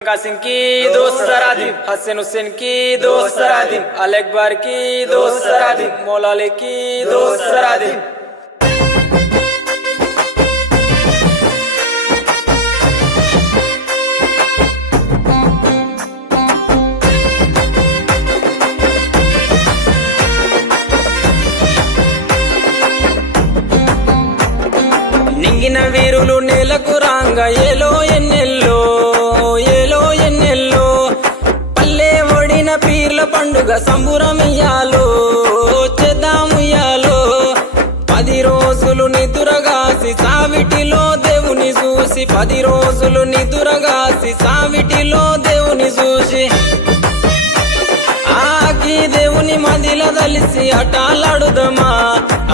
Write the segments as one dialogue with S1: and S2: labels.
S1: कासिम की दोस्त सरादिम हसन हुसैन की दोस्त सरादिम अल अकबर की दोस्त सरादिम मौलाली की दोस्त सरादिम నింగిన వీరులు నేలకు రాంగ ఏలో ఒడిన పీర్ల పండుగ సంబురమియాలో చేద్దాముయ్యాలో పది రోజులు నిదురగాసి సావిటిలో దేవుని చూసి పది రోజులు నిదురగాసి సావిటిలో దేవుని చూసి. ఆకి దేవుని మదిల దలిసి అటాలాడుదమా?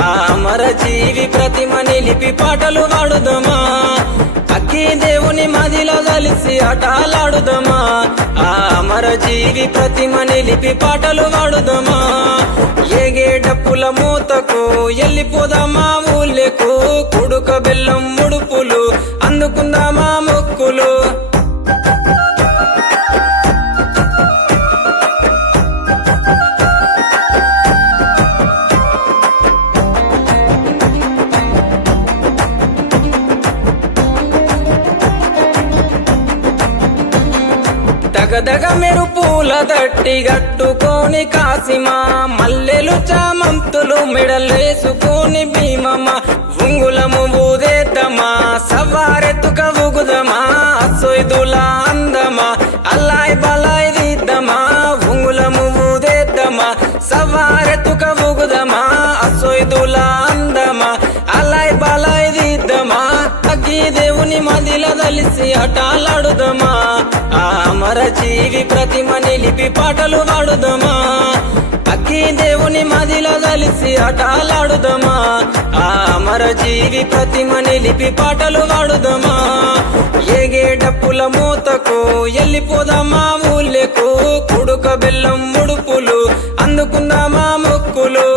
S1: ఆ అమర జీవి ప్రతిమ నిలిపి పాటలు పాడుదమా? అక్కి దేవుని మదిల దలిసి అటాలాడుదమా? జీవి ప్రతిమ నిలిపి పాటలు వాడుదామా? ఏగే డప్పుల మూతకు ఎల్లిపోదామా ఊళ్ళెకు? కుడుక బెల్లం ముడు దగదగ మెరుపుల దట్టి గట్టుకొని కాసిమా మల్లెలు చామంతులు మెడలేసుకొని భీమమ్మ ఉంగులము ఊదేతమా. సవారెత్తుక ఉగుదమా. సొయ్దుల అందమా. అల్లాయ్ బలాయ్ దిద్దమా ఉంగులము ఊదేతమా. సవారెత్తుక ఉగుదమా. అసొయ్దుల దేవుని మదిల కలిసి అటాలాడుదమా ఆ అమర జీవి ప్రతిమ నిలిపి పాటలు వాడుదమా అక్కి దేవుని మదిల కలిసి అటాలాడుదమా ఆ అమర జీవి ప్రతిమ నిలిపి పాటలు వాడుదమా ఏగే డప్పుల మూతకు వెళ్ళిపోదామా ఊళ్ళెకు? కుడుక బెల్లం ముడుపులు అందుకుందామా మొక్కులు?